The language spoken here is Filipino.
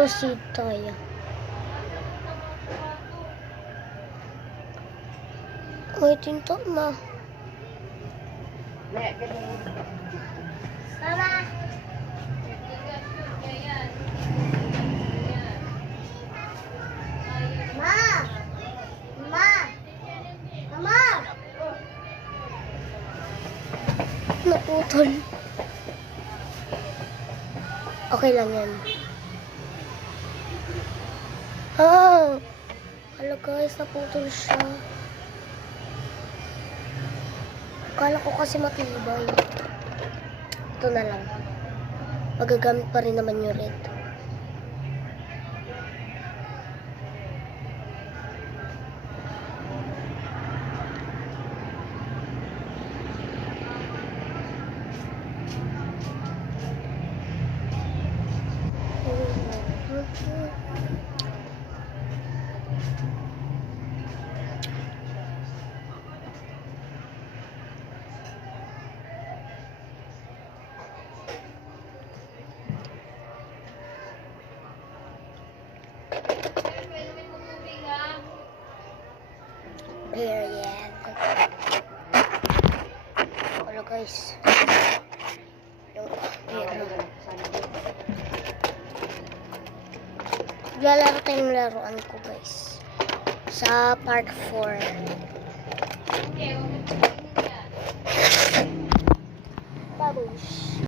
Proceed tayo. Ay, tinto na. Mama! Ma! Ma! Mama! Naputol. Okay lang yan. Hala guys, naputol siya. Akala ko kasi matibay. Ito na lang. Magagamit pa rin naman yung red. Period. Hello guys. Lalaro tayo ng laruan ko guys. Sa part 4.